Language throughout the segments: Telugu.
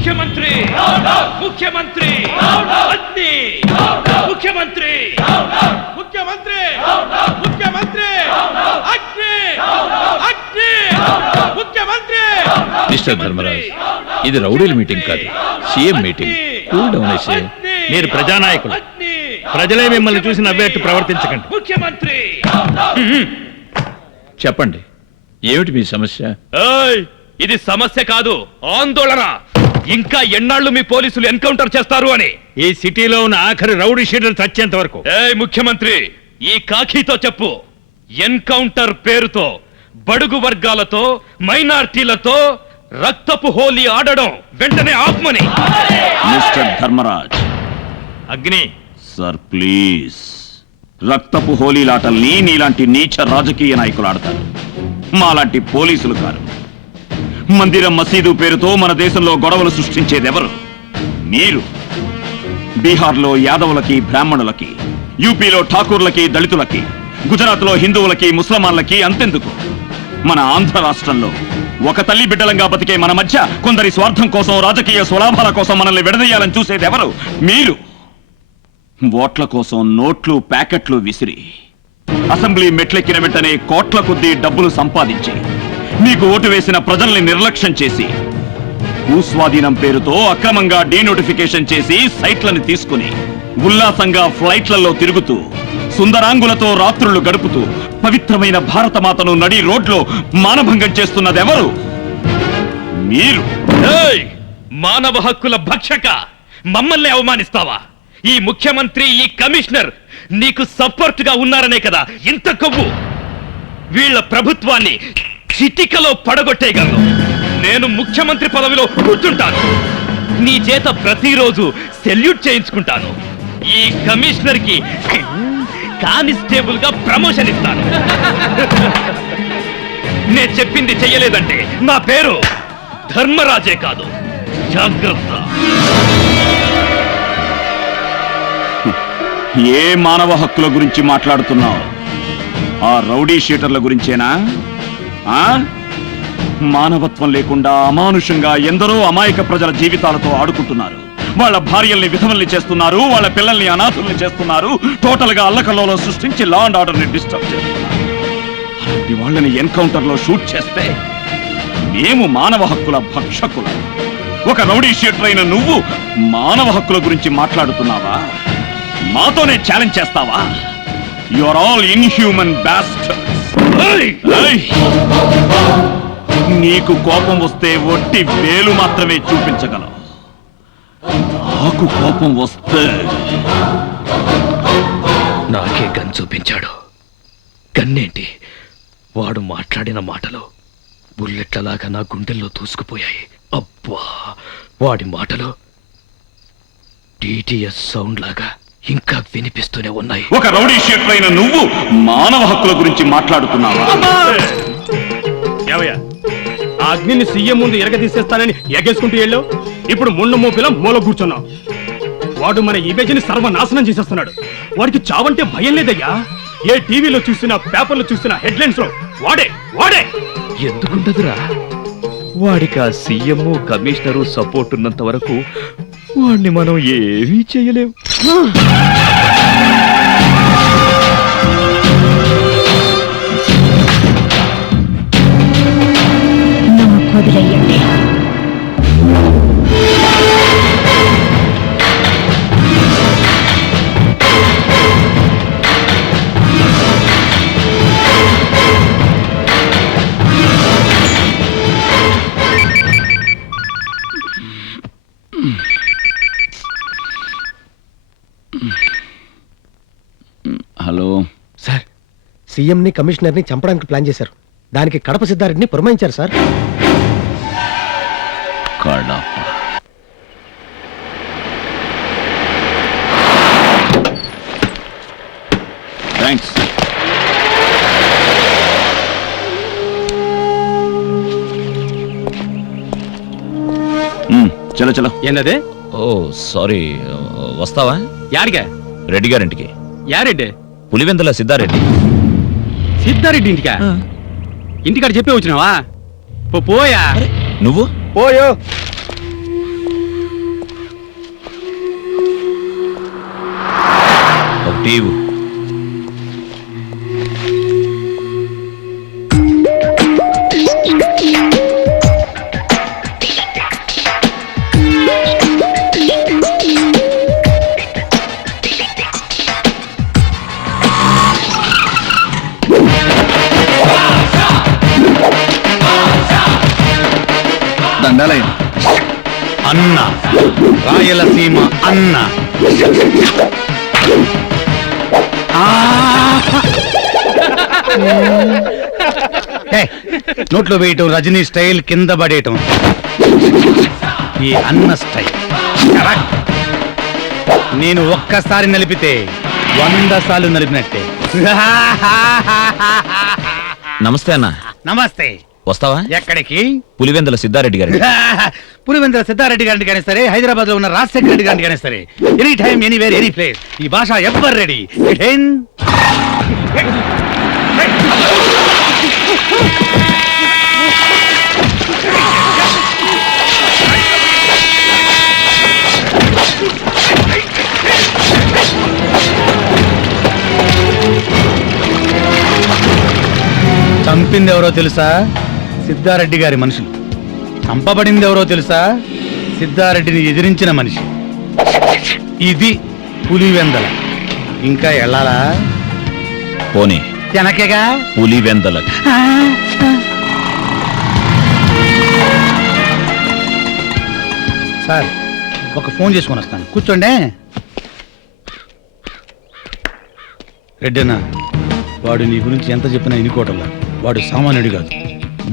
ముఖ్యమంత్రి ముఖ్యమంత్రి అగ్ని ముఖ్యమంత్రి ముఖ్యమంత్రి ముఖ్యమంత్రి అగ్ని అగ్ని ముఖ్యమంత్రి. మిస్టర్ ధర్మరాజ్, ఇది రౌడీల మీటింగ్ కాదు, సీఎం మీటింగ్. కూల్ డౌన్ చేసి. మీరు ప్రజానాయకులు, ప్రజలే మిమ్మల్ని చూసి నవ్వేట్టు ప్రవర్తించకండి. ముఖ్యమంత్రి చెప్పండి, ఏమిటి మీ సమస్య? ఇది సమస్య కాదు, ఆందోళన. ఇంకా ఎన్నాళ్ళు మీ పోలీసులు ఎన్కౌంటర్ చేస్తారు అని. ఈ సిటీలో ఉన్న ఆఖరి రౌడీ షీటర్ చచ్చేంత వరకు. ముఖ్యమంత్రి, ఈ కాఖీతో చెప్పు, ఎన్కౌంటర్ పేరుతో బడుగు వర్గాలతో మైనార్టీలతో రక్తపు హోలీ ఆడడం వెంటనే ఆపమని. మిస్టర్ ధర్మరాజ్. అగ్ని సార్ ప్లీజ్. రక్తపు హోలీలాటల్ని నీలాంటి నీచ రాజకీయ నాయకులు ఆడతారు, మాలాంటి పోలీసులు కారు. మందిరం మసీదు పేరుతో మన దేశంలో గొడవలు సృష్టించేదెవరు? మీరు. బీహార్లో యాదవులకి బ్రాహ్మణులకి, యూపీలో ఠాకూర్లకి దళితులకి, గుజరాత్లో హిందువులకి ముస్లిమాన్లకి, అంతెందుకు మన ఆంధ్ర రాష్ట్రంలో ఒక తల్లి బిడ్డలంగా బతికే మన మధ్య కొందరి స్వార్థం కోసం, రాజకీయ స్వలాభాల కోసం మనల్ని విడదీయాలని చూసేదెవరు? మీరు. ఓట్ల కోసం నోట్లు ప్యాకెట్లు విసిరి అసెంబ్లీ మెట్లెక్కిన వెంటనే కోట్ల కొద్దీ డబ్బులు సంపాదించి మీకు ఓటు వేసిన ప్రజల్ని నిర్లక్ష్యం చేసి భూస్వాధీనం పేరుతో అక్రమంగా డీనోటిఫికేషన్ చేసి సైట్లను తీసుకుని ఉల్లాసంగా ఫ్లైట్లలో తిరుగుతూ సుందరాంగులతో రాత్రులు గడుపుతూ పవిత్రమైన భారతమాతను నడి రోడ్లో మానభంగం చేస్తున్నదెవరు? మీరు. మానవ హక్కుల భక్షక, మమ్మల్ని అవమానిస్తావా? ఈ ముఖ్యమంత్రి, ఈ కమిషనర్ నీకు సపోర్ట్ గా ఉన్నారనే కదా ఇంత కొవ్వు. వీళ్ళ ప్రభుత్వాన్ని చిటికలో పడగొట్టేయగలను. నేను ముఖ్యమంత్రి పదవిలో కూర్చుంటాను, నీ చేత ప్రతిరోజు సెల్యూట్ చేయించుకుంటాను. ఈ కమిషనర్ కి కానిస్టేబుల్ గా ప్రమోషన్ ఇస్తాను. నేను చెప్పింది చెయ్యలేదంటే నా పేరు ధర్మరాజే కాదు. జాగ్రత్త. ఏ మానవ హక్కుల గురించి మాట్లాడుతున్నావు? ఆ రౌడీ షీటర్ల గురించేనా? మానవత్వం లేకుండా అమానుషంగా ఎందరో అమాయక ప్రజల జీవితాలతో ఆడుకుంటున్నారు. వాళ్ళ భార్యల్ని విధవల్ని చేస్తున్నారు, వాళ్ళ పిల్లల్ని అనాథుల్ని చేస్తున్నారు, టోటల్ గా అల్లకల్లోలం సృష్టించి లా అండ్ ఆర్డర్ ని డిస్టర్బ్ చేస్తున్నారు. అలాంటి వాళ్ళని ఎన్కౌంటర్ లో షూట్ చేస్తే మేము మానవ హక్కుల భక్షకుల. ఒక రౌడీ షీటర్ అయిన నువ్వు మానవ హక్కుల గురించి మాట్లాడుతున్నావా? మాతోనే ఛాలెంజ్ చేస్తావా? You are all inhuman bastards. నీకు కోపం వస్తే ఒట్టి వేలు మాత్రమే చూపించగలవు. నాకు కోపం వస్తే నాకే గన్ చూపించాడు. గన్నేంటి, వాడు మాట్లాడిన మాటలు బుల్లెట్లలాగా నా గుండెల్లో దూసుకుపోయాయి. అబ్బా, వాడి మాటలు టీటీఎస్ సౌండ్ లాగా ఇంకా వినిపిస్తూనే ఉన్నాయి. ఒక రౌడీ షీటర్ అయిన నువ్వు మానవ హక్కుల గురించి మాట్లాడుతున్నావా? ఆ అగ్నిని సీఎం ముందు ఎరగదీసేస్తానని ఎగేసుకుంటూ వెళ్ళావు. ఇప్పుడు ముండ మోపిలా మూల కూర్చున్నావు. వాడు మన ఇమేజ్ ని సర్వనాశనం చేసేస్తున్నాడు. వాడికి చావంటే భయం లేదయ్యా. ఏ టీవీలో చూసినా, పేపర్లో చూసినా హెడ్లైన్స్ లో వాడే వాడే. ఎందుకుంటదురా? వాడికి ఆ సీఎం కమిషనరు సపోర్ట్ ఉన్నంత వరకు వాడిని మనం ఏమీ చేయలేం. వదిలేయండి. హలో సార్, సీఎంని కమిషనర్ని చంపడానికి ప్లాన్ చేశారు. దానికి కడప సిద్ధారెడ్డిని పురమాయించారు సార్. థ్యాంక్స్. చలో చలో. ఏంటది? ఓ సారీ, వస్తావా? యాడిగా? రెడ్డి గారింటికి. యారెడ్డి? పులివెందుల సిద్ధారెడ్డి. సిద్ధారెడ్డి ఇంటికా? ఇంటికాడ చెప్పే వచ్చినావా? పోయా. నువ్వు పోయో. టీవు దండాలయం అన్న రాయలసీమ అన్న నోట్లో వేయటం రజనీ స్టైల్, కింద పడేయటం ఈ అన్న స్టైల్. కరెక్ట్. నేను ఒక్కసారి నలిపితే 100 సార్లు నలిపినట్టే. నమస్తే అన్న. నమస్తే. వస్తావా? ఎక్కడికి? పులివెందుల సిద్ధారెడ్డి గారి. పులివెందుల సిద్ధారెడ్డి గారిని కానీ సరే, హైదరాబాద్ లో ఉన్న రాజశేఖర రెడ్డి గారిని కానీ సరే, any time anywhere any place. ఈ భాష ఎవర్ రెడీ. చంపింది ఎవరో తెలుసా? సిద్ధారెడ్డి గారి మనుషులు. చంపబడింది ఎవరో తెలుసా? సిద్ధారెడ్డిని ఎదిరించిన మనిషి. ఇది పులివెందల. ఇంకా వెళ్ళాలా? పోనీ వెనకేగా. పులివెందల. సార్, ఒక ఫోన్ చేసుకొని వస్తాను, కూర్చోండి. రెడ్డన్న, వాడు నీ గురించి ఎంత చెప్పినా ఇనుకోవటంలా. వాడు సామాన్యుడు కాదు,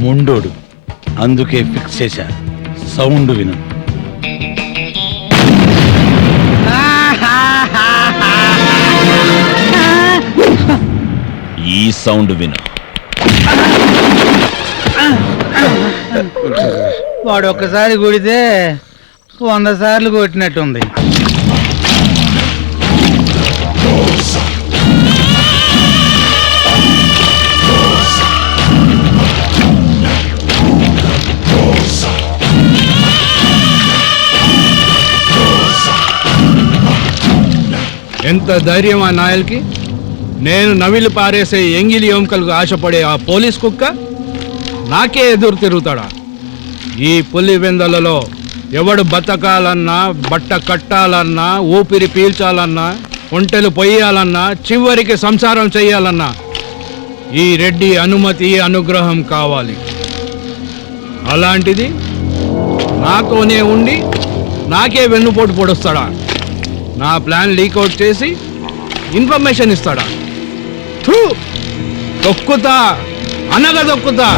మొండోడు. అందుకే ఫిక్స్ చేశా. సౌండ్ విను. ఈ సౌండ్ విను. వాడు ఒక్కసారి కొడితే 100 సార్లు కొట్టినట్టుంది. ఎంత ధైర్యం ఆ నాయల్కి! నేను నవిలి పారేసే ఎంగిలి ఎముకలకు ఆశపడే ఆ పోలీస్ కుక్క నాకే ఎదురు తిరుగుతాడా? ఈ పులివెందలలో ఎవడు బతకాలన్నా, బట్ట కట్టాలన్నా, ఊపిరి పీల్చాలన్నా, ఒంటెలు పొయ్యాలన్నా, చివరికి సంసారం చెయ్యాలన్నా ఈ రెడ్డి అనుమతి, అనుగ్రహం కావాలి. అలాంటిది నాతోనే ఉండి నాకే వెన్నుపోటు పొడుస్తాడా? నా ప్లాన్ లీక్అవుట్ చేసి ఇన్ఫర్మేషన్ ఇస్తాడా? థూ! తొక్కుతా, అనగా తొక్కుతా.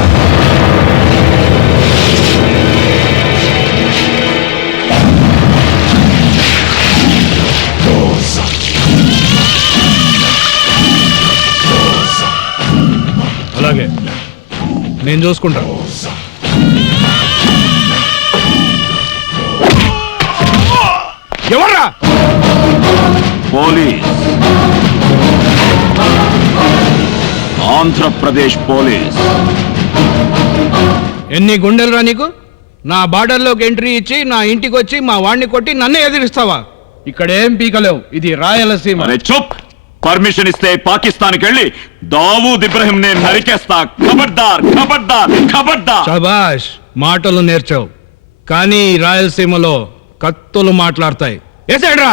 అలాగే, నేను చూసుకుంటా. ఎవర్రా? Police, Andhra Pradesh police. ఎన్ని గుండెలురా నీకు? నా బార్డర్లోకి ఎంట్రీ ఇచ్చి నా ఇంటికి వచ్చి మా వాడిని కొట్టి నన్నే ఎదిరిస్తావా? ఇక్కడేం పీకలేవు, ఇది రాయలసీమ. అరే చూప్! పర్మిషన్ ఇస్తే పాకిస్తాన్కి వెళ్ళి దావూద్ ఇబ్రహీం నేను నరికేస్తా. ఖబర్దార్, ఖబర్దార్, ఖబర్దార్. శభాష్, మాటలు నేర్చావు. కానీ ఈ రాయలసీమలో కత్తులు మాట్లాడతాయి. ఏసేడ్రా!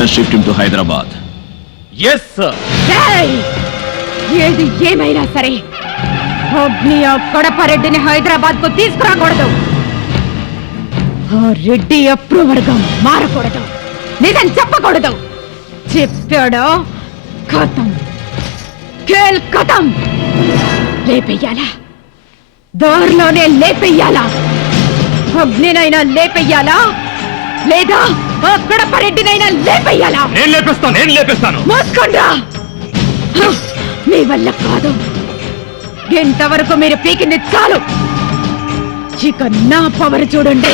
Let us shift him to Hyderabad. Yes sir. ఏయ్! ఏది ఏమైనా సరే అగ్ని ఆ కడపరెడ్డిని హైదరాబాద్ కు తీసుకురాకూడదు. ఆ రెడ్డి అప్రూవర్గా మారకూడదు. నిజం చెప్పకూడదు. చెప్పాడో కథం కేల్ కథం. లేపెయ్యాలా, దారిలోనే లేపెయ్యాలా. అగ్నినైనా లేపెయ్యాలా లేదా ఆ కడపరెడ్డినైనా లేపెయ్యాలా. నేను లేపేస్తాను. మోసుకొండ్రా. మీ వల్ల కాదు. ఇంతవరకు మీరు పీకింది చాలు. ఇక నా పవర్ చూడండి.